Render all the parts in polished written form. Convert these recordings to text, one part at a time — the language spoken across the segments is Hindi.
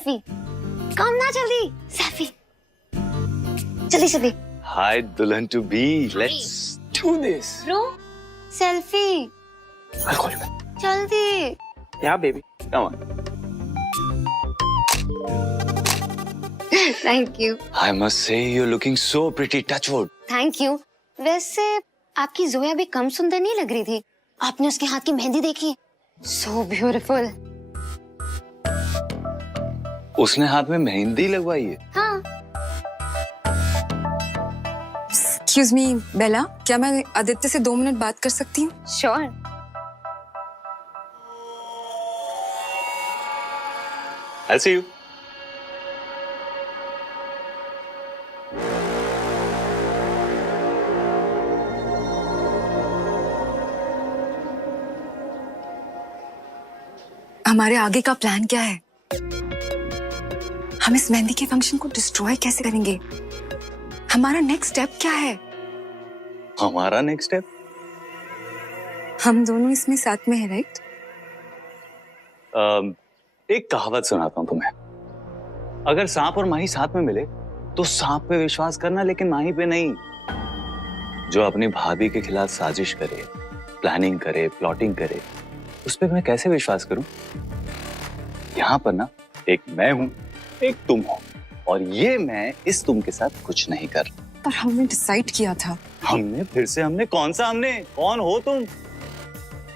सेल्फी। कम ना जल्दी सेल्फी, जल्दी जल्दी। हाय दुल्हन to be, let's do this. रो selfie I'll call you back. जल्दी। Yeah, baby. Come on. Thank you. I must say you're looking so pretty. Touch wood. Thank you. वैसे आपकी जोया भी कम सुंदर नहीं लग रही थी। आपने उसके हाथ की मेहंदी देखी? So beautiful। उसने हाथ में मेहंदी लगवाई है। हाँ। एक्सक्यूज मी बेला, क्या मैं आदित्य से 2 मिनट बात कर सकती हूँ? श्योर। I'll see you. हमारे आगे का प्लान क्या है? हम इस मेहंदी के फंक्शन को डिस्ट्रॉय कैसे करेंगे? हमारा नेक्स्ट स्टेप क्या है? हमारा नेक्स्ट स्टेप? हम दोनों इसमें साथ में हैं, राइट? एक कहावत सुनाता हूँ तुम्हें। अगर सांप और माही साथ में मिले तो सांप पे विश्वास करना, लेकिन माही पे नहीं। जो अपनी भाभी के खिलाफ साजिश करे, प्लानिंग करे, प्लॉटिंग करे, उस पे मैं कैसे विश्वास करूं? यहाँ पर ना एक मैं हूं, एक तुम हो, और ये मैं इस तुम के साथ कुछ नहीं कर रहा। पर हमने डिसाइड किया था। हमने कौन सा हमने? कौन हो तुम?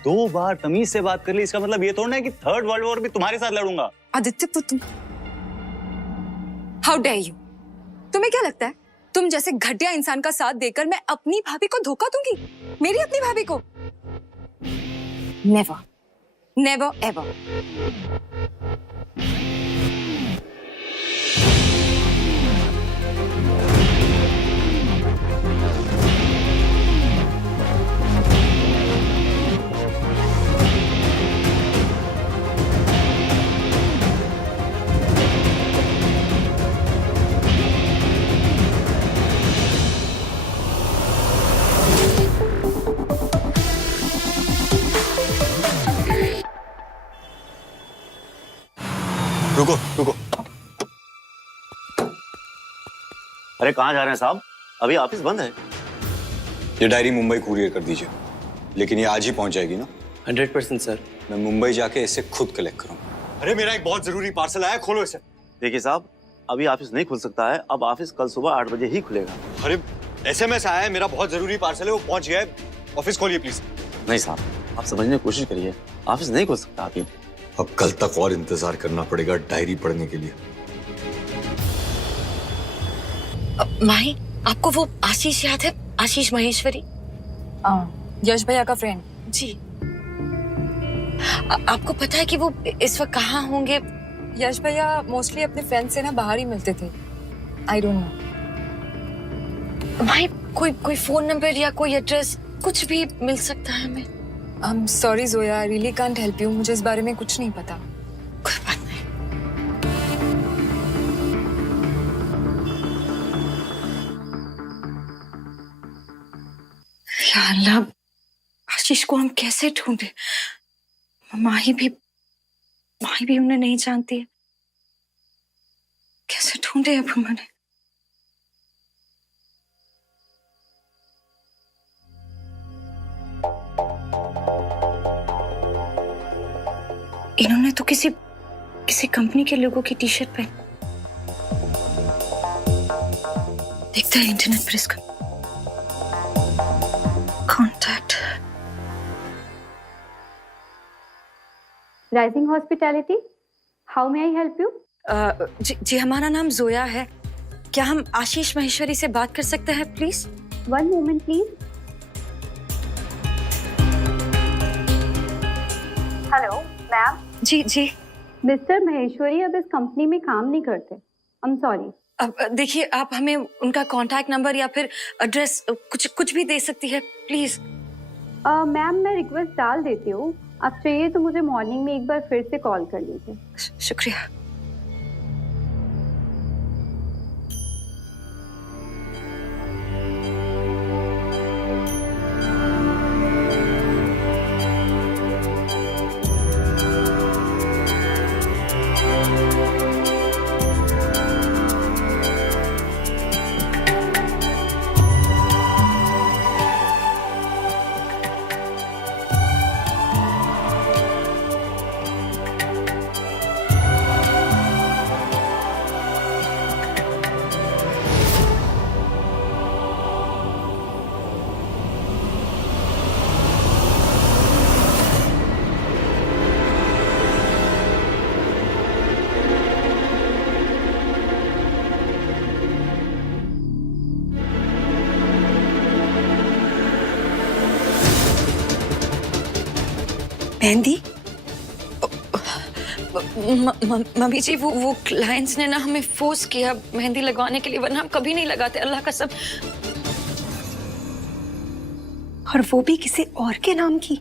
2 बार तमीज से बात कर ली, इसका मतलब ये थोड़ा है कि 3rd वर्ल्ड वॉर भी तुम्हारे साथ लड़ूंगा। आदित्य तुम हाउ डेयर यू? तुम्हें क्या लगता है तुम जैसे घटिया इंसान का साथ देकर मैं अपनी भाभी को धोखा दूंगी? मेरी अपनी भाभी को? Never, never ever. रुको रुको। अरे कहाँ जा रहे हैं साहब? अभी ऑफिस बंद है। ये डायरी मुंबई कुरियर कर दीजिए, लेकिन ये आज ही पहुंच जाएगी ना? 100% सर। मैं मुंबई जाके इसे खुद कलेक्ट करूंगा। अरे मेरा एक बहुत जरूरी पार्सल आया, खोलो इसे। देखिए साहब, अभी ऑफिस नहीं खुल सकता है। अब ऑफिस कल सुबह 8 बजे ही खुलेगा। अरे SMS आया है, मेरा बहुत जरूरी पार्सल है, वो पहुंच गया है। ऑफिस खोलिए प्लीज। नहीं साहब, आप समझने की कोशिश करिए, ऑफिस नहीं खुल सकता अभी। अब कल तक और इंतजार करना पड़ेगा डायरी पढ़ने के लिए। माही, आपको वो आशीष याद है? आशीष महेश्वरी? यश भैया का फ्रेंड। जी। आपको पता है कि वो इस वक्त कहाँ होंगे? यश भैया मोस्टली अपने फ्रेंड से ना बाहर ही मिलते थे। I don't know. माही, कोई फोन नंबर या कोई एड्रेस कुछ भी मिल सकता है हमें? आई am sorry Zoya, I really can't help you. मुझे इस बारे में कुछ नहीं पता। कोई बात नहीं। या अल्लाह, आशीष को हम कैसे ढूंढे? माही भी उन्हें नहीं जानती है। कैसे ढूंढे अब हम उन्हें? इन्होंने तो किसी कंपनी के लोगों की टी-शर्ट पहनी। देखते हैं इंटरनेट पर इसका contact. Rising hospitality, how may I help you? जी, हमारा नाम जोया है। क्या हम आशीष महेश्वरी से बात कर सकते हैं please? 1 moment please. Hello ma'am. जी। मिस्टर महेश्वरी अब इस कंपनी में काम नहीं करते। I am sorry. अब देखिए, आप हमें उनका कांटेक्ट नंबर या फिर एड्रेस कुछ भी दे सकती है प्लीज? मैम मैं रिक्वेस्ट डाल देती हूँ, आप चाहिए तो मुझे मॉर्निंग में एक बार फिर से कॉल कर लीजिए। शुक्रिया। मेहंदी? मम्मी जी, वो क्लाइंट्स ने ना हमें फोर्स किया मेहंदी लगवाने के लिए, वरना हम कभी नहीं लगाते, अल्लाह कसम। और वो भी किसी और के नाम की?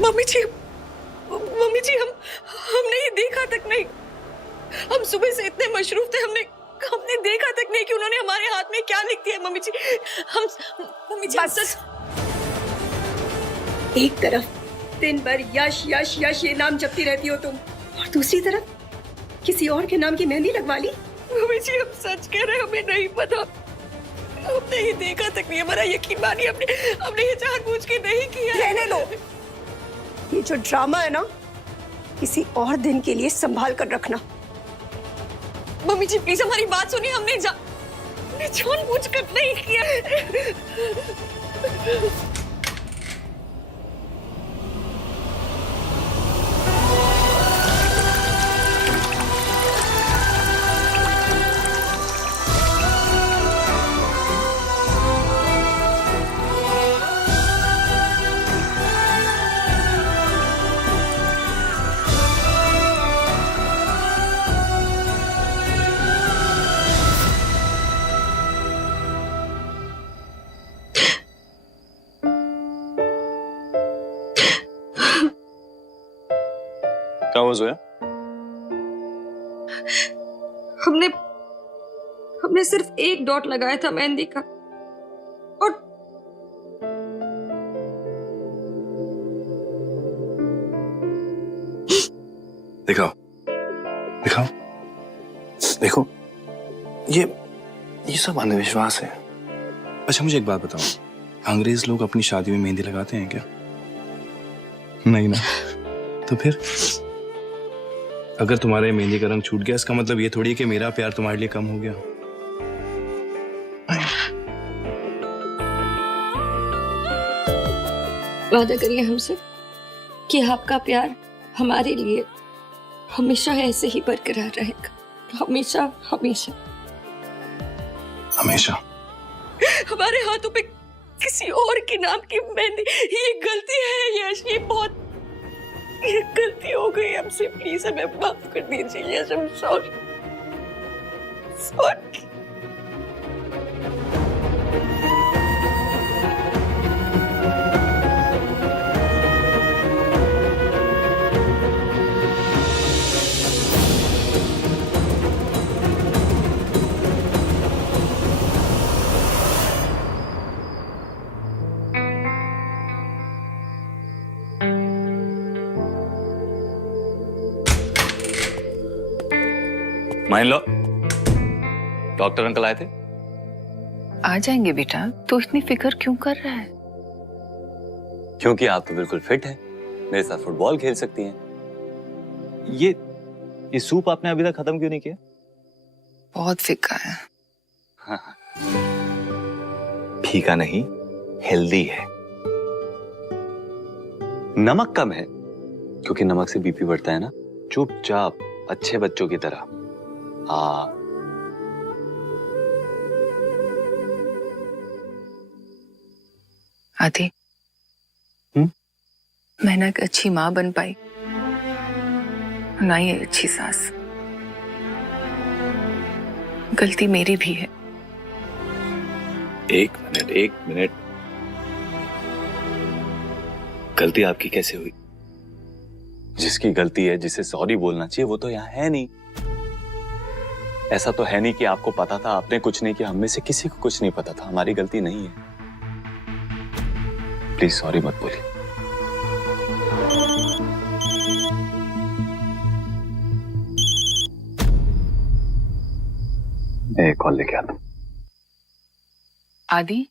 मम्मी जी हमने ये देखा तक नहीं। हम सुबह से इतने मशरूफ थे, हमने देखा तक नहीं कि उन्होंने हमारे हाथ में क्या लिख दिया। मम्मी जी मम्मी जी बस। एक तरफ दिन भर यश यश यश ये नाम जपती रहती हो तुम, और दूसरी तरफ किसी और के नाम की मेहंदी लगवा ली। मम्मी जी हम सच कह रहे हैं, हमें नहीं पता, हमने ये देखा तक नहीं। हमारा यकीन मानिए, हमने ये जानबूझ के नहीं किया। रहने दो, ये जो ड्रामा है ना, किसी और दिन के लिए संभाल कर रखना। मम्मी जी प्लीज हमारी बात सुनिए, हमने जानबूझ कर नहीं किया। क्या हुआ जोया? हमने सिर्फ एक डॉट लगाया था मेहंदी का, और दिखाओ दिखाओ देखो, ये सब अंधविश्वास है। अच्छा मुझे एक बात बताओ, अंग्रेज लोग अपनी शादी में मेहंदी लगाते हैं क्या? नहीं ना। तो फिर अगर तुम्हारे मेहंदी का रंग छूट गया, इसका मतलब ये थोड़ी है कि मेरा प्यार तुम्हारे लिए कम हो गया। वादा करिए हमसे कि आपका प्यार हमारे लिए हमेशा ऐसे ही बरकरार रहेगा, हमेशा हमेशा हमेशा। हमारे हाथों पे किसी और के नाम की मेहंदी, ये गलती है यश, ये गलती हो गई हमसे, प्लीज हमें माफ कर दीजिए यश, I'm sorry। मान लो डॉक्टर अंकल आए थे। आ जाएंगे बेटा, तो इतनी फिक्र क्यों कर रहा है? क्योंकि आप तो बिल्कुल फिट हैं, मेरे साथ फुटबॉल खेल सकती हैं। ये सूप आपने अभी तक खत्म क्यों नहीं किया? बहुत फीका है। फीका नहीं, हेल्दी है। नमक कम है, क्योंकि नमक से बीपी बढ़ता है ना। चुपचाप अच्छे बच्चों की तरह। हाँ आदि, मैं ना एक अच्छी माँ बन पाई, ना ही अच्छी सास। गलती मेरी भी है। एक मिनट, गलती आपकी कैसे हुई? जिसकी गलती है, जिसे सॉरी बोलना चाहिए, वो तो यहाँ है नहीं। ऐसा तो है नहीं कि आपको पता था, आपने कुछ नहीं किया। हम में से किसी को कुछ नहीं पता था, हमारी गलती नहीं है। प्लीज सॉरी मत बोलिए। मैं कॉल लेके आता हूं। आदि,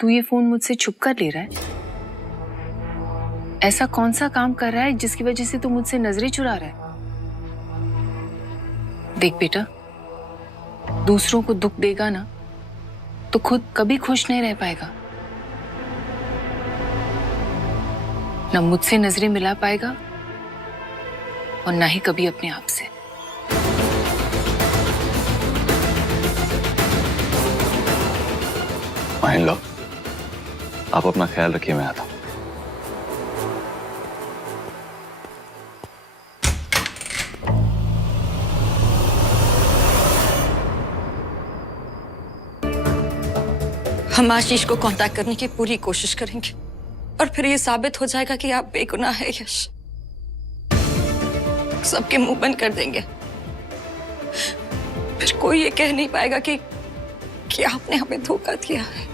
तू ये फोन मुझसे छुप कर ले रहा है? ऐसा कौन सा काम कर रहा है जिसकी वजह से तू मुझसे नजरें चुरा रहा है? देख बेटा, दूसरों को दुख देगा ना तो खुद कभी खुश नहीं रह पाएगा। न मुझसे नजरें मिला पाएगा और ना ही कभी अपने आप से। माहिन लो, आप अपना ख्याल रखिए, मैं आता हूं। हम आशीष को कांटेक्ट करने की पूरी कोशिश करेंगे और फिर ये साबित हो जाएगा कि आप बेगुनाह है यश। सबके मुंह बंद कर देंगे, फिर कोई ये कह नहीं पाएगा कि आपने हमें धोखा दिया है।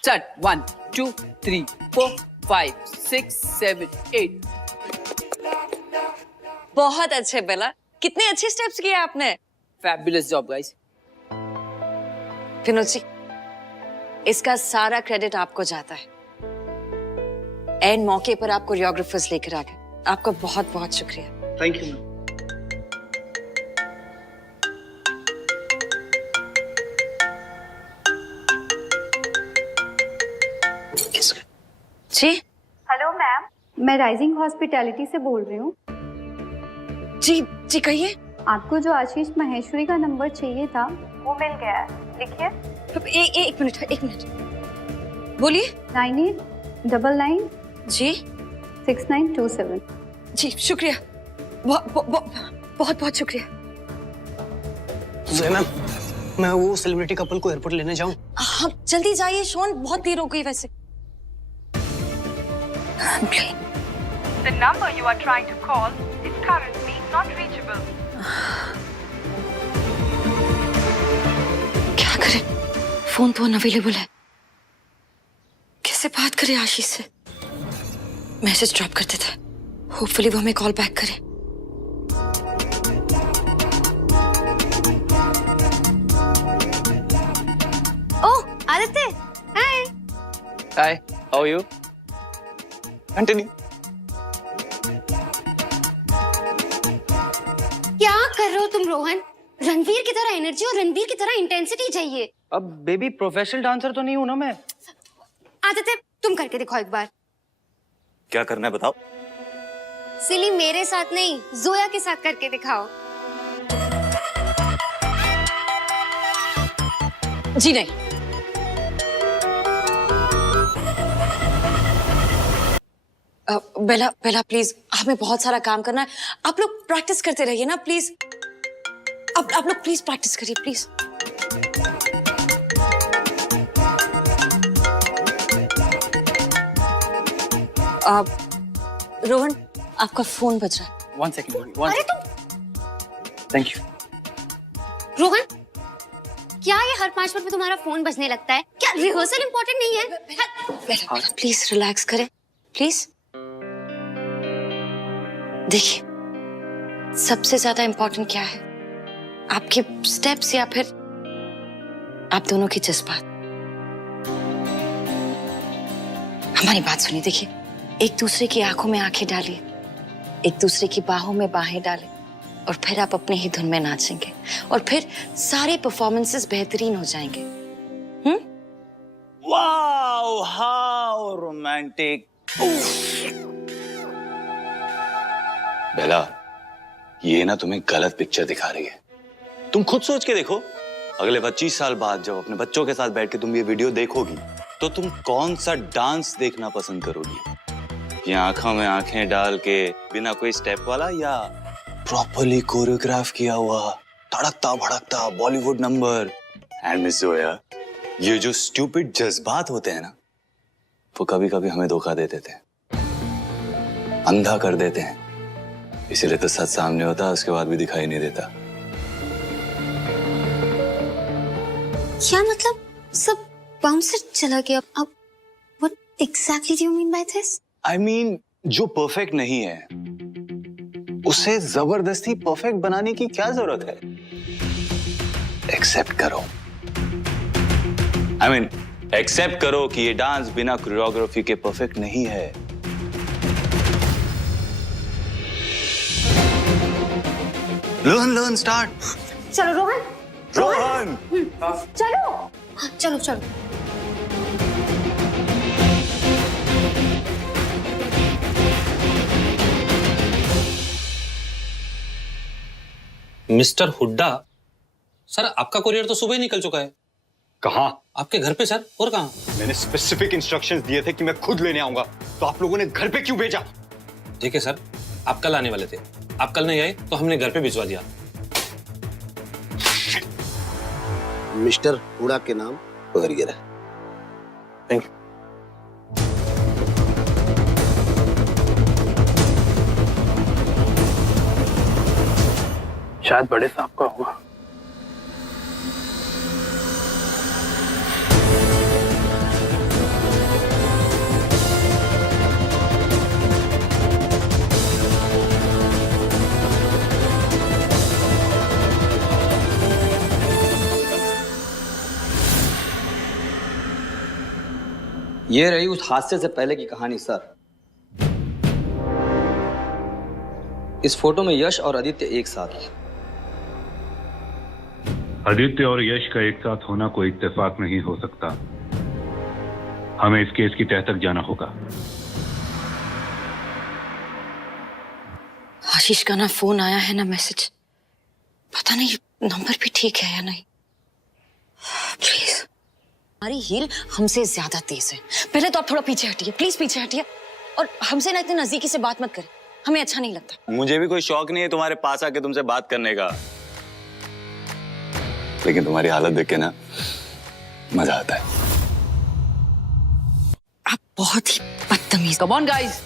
Start 1, 2, 3, 4, 5, 6, 7, 8. बहुत अच्छे बेला, कितने अच्छे स्टेप्स किए आपने। Fabulous job, guys. Vinod ji, इसका सारा क्रेडिट आपको जाता है। एन मौके पर आप कोरियोग्राफर्स लेकर आ गए, आपका बहुत बहुत शुक्रिया। Thank you ma'am. जी हेलो मैम, मैं राइजिंग हॉस्पिटैलिटी से बोल रही हूँ। जी जी कहिए। आपको जो आशीष महेश्वरी का नंबर चाहिए था वो मिल गया है, लिखिए। एक मिनट बोलिए। 9899 जी 6927। जी शुक्रिया, बहुत बहुत शुक्रिया। मैम, मैं वो सेलिब्रिटी कपल को एयरपोर्ट लेने जाऊं? हाँ जल्दी जाइए शोन, बहुत देर हो गई वैसे। The number you are trying to call is currently not reachable. क्या करें, फोन तो अनअवेलेबल है। कैसे बात करें आशीष से? मैसेज ड्रॉप कर देता है, होपफुली वो हमें कॉल बैक करे। ओह आदित्य, हाय। हाय, हाउ आर यू? कंटिन्यू। क्या कर रहे हो तुम रोहन? रणवीर की तरह एनर्जी और रणवीर की तरह इंटेंसिटी चाहिए। अब बेबी प्रोफेशनल डांसर तो नहीं हूं ना मैं। आदित्य तुम करके दिखाओ एक बार। क्या करना है बताओ। सिली मेरे साथ नहीं, जोया के साथ करके दिखाओ। जी नहीं। बेला प्लीज, हमें बहुत सारा काम करना है। आप लोग प्रैक्टिस करते रहिए ना प्लीज। आप लोग प्लीज प्रैक्टिस करिए प्लीज। रोहन आपका फोन बज रहा है। 1 सेकंड। अरे तुम, थैंक यू। रोहन क्या ये हर 5 मिनट में तुम्हारा फोन बजने लगता है? क्या रिहर्सल इंपॉर्टेंट नहीं है? बेला प्लीज रिलैक्स करें प्लीज। देखिए सबसे ज्यादा इंपॉर्टेंट क्या है, आपके स्टेप्स या फिर आप दोनों की जज्बात। हमारी बात सुनिए। देखिए, एक दूसरे की आंखों में आंखें डालिए, एक दूसरे की बाहों में बाहें डालें और फिर आप अपने ही धुन में नाचेंगे और फिर सारे परफॉर्मेंसेस बेहतरीन हो जाएंगे। Wow, how romantic. बेला, ये ना तुम्हें गलत पिक्चर दिखा रही है। तुम खुद सोच के देखो, अगले 25 साल बाद जब अपने बच्चों के साथ बैठ के तुम ये वीडियो देखोगी तो तुम कौन सा डांस देखना पसंद करोगी? ये आंखों में आंखें डाल के बिना कोई स्टेप वाला, या प्रॉपर्ली कोरियोग्राफ किया हुआ तड़कता भड़कता Bollywood number? And miss Zoya, ये जो स्टूपिड जज्बात होते हैं ना, वो कभी कभी हमें धोखा दे देते हैं, अंधा कर देते हैं। इसीलिए तो सच सामने होता है, उसके बाद भी दिखाई नहीं देता। क्या मतलब सब बाउंसर चला गया? अब what exactly do you mean by this? I mean, जो परफेक्ट नहीं है उसे जबरदस्ती परफेक्ट बनाने की क्या जरूरत है? एक्सेप्ट करो। I mean, एक्सेप्ट करो कि ये डांस बिना कोरियोग्राफी के परफेक्ट नहीं है। Learn start. चलो रोहन, रोहन, चलो चलो चलो। मिस्टर हुड्डा, सर आपका कुरियर तो सुबह ही निकल चुका है। कहाँ? आपके घर पे सर, और कहाँ? मैंने स्पेसिफिक इंस्ट्रक्शंस दिए थे कि मैं खुद लेने आऊंगा, तो आप लोगों ने घर पे क्यों भेजा? ठीक है सर, आप कल आने वाले थे, आप कल नहीं आए तो हमने घर पे भिजवा दिया। मिस्टर हुडा के नाम कुरियर है। Thank you. शायद बड़े साहब का होगा। ये रही उस हादसे से पहले की कहानी सर। इस फोटो में यश और आदित्य एक साथ हैं। आदित्य और यश का एक साथ होना कोई इत्तेफाक नहीं हो सकता। हमें इस केस की तह तक जाना होगा। आशीष का ना फोन आया है ना मैसेज, पता नहीं नंबर भी ठीक है या नहीं। प्लीज, हमारी हील हमसे ज्यादा तेज है। पहले तो आप थोड़ा पीछे हटिए, प्लीज पीछे हटिए, और हमसे ना इतनी नजदीकी से बात मत करें, हमें अच्छा नहीं लगता। मुझे भी कोई शौक नहीं है तुम्हारे पास आके तुमसे बात करने का, लेकिन तुम्हारी हालत देख के ना मजा आता है। आप बहुत ही बदतमीज। Come on guys,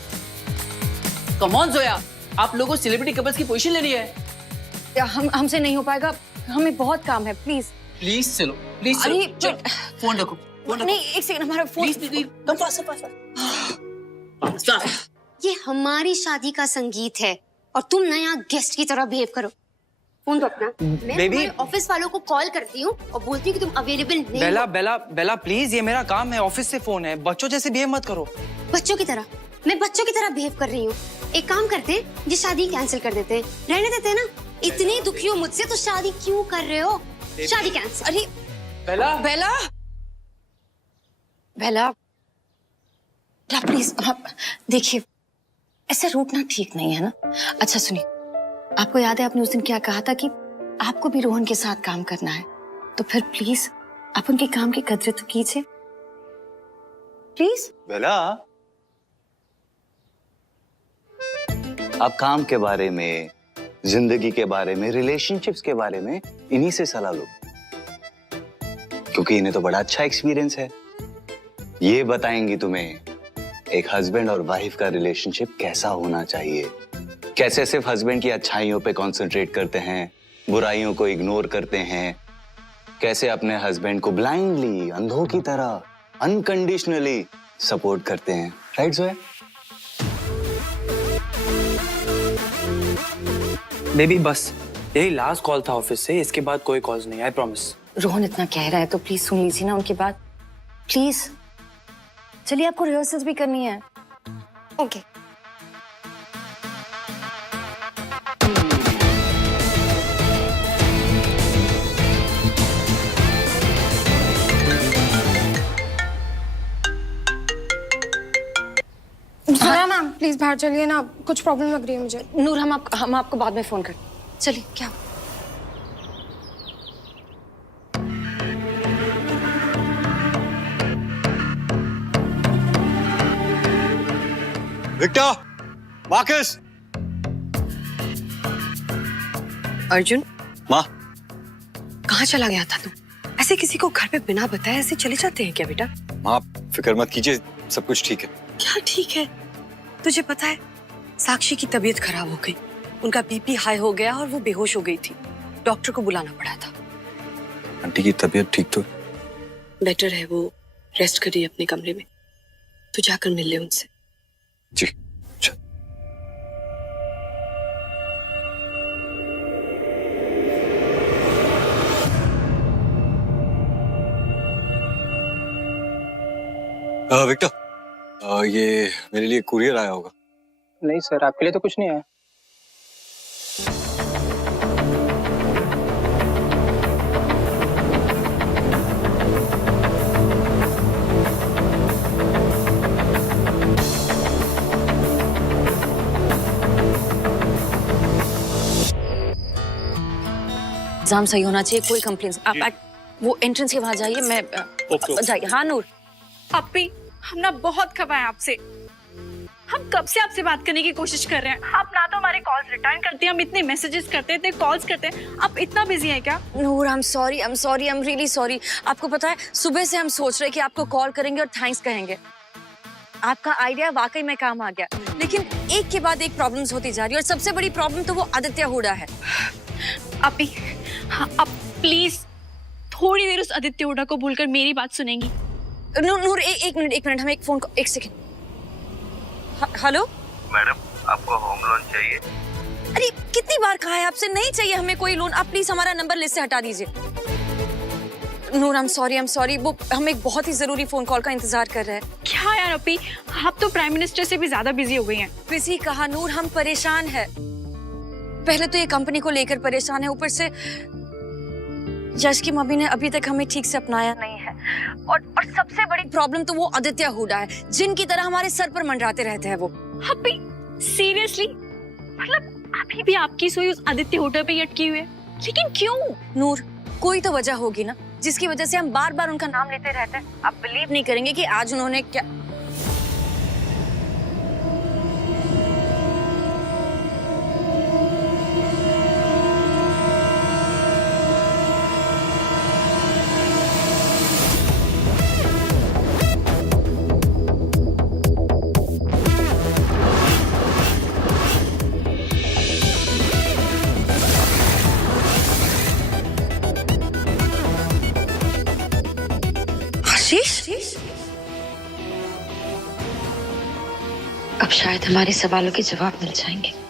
come on Zoya, आप लोगों को सेलिब्रिटी कपल्स की पोजीशन लेनी है। हमसे नहीं हो पाएगा, हमें बहुत काम है। प्लीज प्लीज चलो, प्लीज अरे फोन रखो, नहीं एक सेकंड, हमारा फोन कम फास्ट। ये हमारी शादी का संगीत है और तुम ना यहाँ गेस्ट की तरह बिहेव करो। फोन रखना। मैं तुम्हारे ऑफिस वालों को कॉल करती हूँ और बोलती हूँ कि तुम अवेलेबल नहीं बेला हो। बेला बेला प्लीज, ये मेरा काम है, ऑफिस से फोन है, बच्चों जैसे बिहेव मत करो। बच्चों की तरह? मैं बच्चों की तरह बिहेव कर रही हूँ? एक काम करते हैं, ये शादी कैंसिल कर देते हैं, रहने देते हैं ना। इतने दुखी हो मुझसे तो शादी क्यों कर रहे हो? शादी कैंसिल। अरे बेला बेला बेला प्लीज, आप देखिए ऐसे रूठना ठीक नहीं है ना। अच्छा सुनिए, आपको याद है आपने उस दिन क्या कहा था कि आपको भी रोहन के साथ काम करना है, तो फिर प्लीज आप उनके काम की कदर तो कीजिए प्लीज। बेला, आप काम के बारे में, जिंदगी के बारे में, रिलेशनशिप्स के बारे में इन्हीं से सलाह लो, क्योंकि इन्हें तो बड़ा अच्छा एक्सपीरियंस है। ये बताएंगी तुम्हें एक हस्बैंड और वाइफ का रिलेशनशिप कैसा होना चाहिए, कैसे सिर्फ हस्बैंड की अच्छाइयों पे कंसंट्रेट करते हैं, बुराइयों को इग्नोर करते हैं, कैसे अपने हस्बैंड को ब्लाइंडली, अंधों की तरह, अनकंडीशनली सपोर्ट करते हैं। राइट जोया? बेबी बस यही लास्ट कॉल था ऑफिस से, इसके बाद कोई कॉल्स नहीं, आई प्रॉमिस। रोहन इतना कह रहा है तो प्लीज सुन लीजिए ना उनकी बात, प्लीज। चलिए, आपको रिहर्सल्स भी करनी है। ओके। मैम प्लीज बाहर चलिए ना, कुछ प्रॉब्लम लग रही है मुझे। नूर, हम आपको बाद में फोन करते। चलिए, क्या विक्टर, मार्कस। अर्जुन, माँ, कहाँ चला गया था तू? ऐसे किसी को घर पे बिना बताए ऐसे चले जाते हैं क्या बेटा? माँ फिक्र मत कीजिए, सब कुछ ठीक है। क्या ठीक है? तुझे पता है साक्षी की तबीयत खराब हो गई, उनका बीपी हाई हो गया और वो बेहोश हो गई थी, डॉक्टर को बुलाना पड़ा था। आंटी की तबीयत ठीक तो? बेटर है, वो रेस्ट करिए अपने कमरे में, तू जाकर मिल ले उनसे। जी। विक्टर, ये मेरे लिए कुरियर आया होगा। नहीं सर, आपके लिए तो कुछ नहीं आया। एग्जाम सही होना चाहिए, कोई कंप्लेन। आप वो एंट्रेंस के वहां जाइए, मैं जाइए। हाँ नूर, अपी हम ना बहुत खपाए आपसे। हम कब से आपसे बात करने की कोशिश कर रहे हैं, आप ना तो हमारे कॉल्स रिटर्न करते हैं, हम इतने मैसेजेस करते हैं, इतने कॉल्स करते हैं, आप इतना बिजी हैं क्या? Noor I am sorry, I am really sorry. आपको पता है सुबह से हम सोच रहे हैं कि आपको कॉल करेंगे और थैंक्स कहेंगे। आपका आइडिया वाकई में काम आ गया, लेकिन एक के बाद एक प्रॉब्लम्स होती जा रही है और सबसे बड़ी प्रॉब्लम तो वो आदित्य हुडा है। अपी हाँ, आप प्लीज थोड़ी देर उस आदित्य हुडा को भूलकर मेरी बात सुनेंगी? नूर एक मिनट, हमें एक फोन को, एक सेकंड। हेलो मैडम, आपको होम लोन चाहिए? अरे कितनी बार कहा है आपसे, नहीं चाहिए हमें कोई लोन। आप प्लीज हमारा नंबर लिस्ट से हटा दीजिए। नूर आई एम सॉरी, वो हम एक बहुत ही जरूरी फोन कॉल का इंतजार कर रहे हैं। क्या यार अपी, आप तो प्राइम मिनिस्टर से भी ज्यादा बिजी हो गई हैं। बिजी कहा नूर, हम परेशान है। पहले तो ये कंपनी को लेकर परेशान है, ऊपर से यश की मम्मी ने अभी तक हमें ठीक से अपनाया नहीं है, और सबसे बड़ी प्रॉब्लम तो वो आदित्य हुडा है, जिनकी तरह हमारे सर पर मंडराते रहते हैं वो। अपी सीरियसली, मतलब अभी भी आपकी सोई उस आदित्य हुडा पे ही अटकी हुई है, लेकिन क्यों? नूर कोई तो वजह होगी ना, जिसकी वजह से हम बार बार उनका नाम लेते रहते हैं। आप बिलीव नहीं करेंगे कि आज उन्होंने क्या। आशीष, अब शायद हमारे सवालों के जवाब मिल जाएंगे।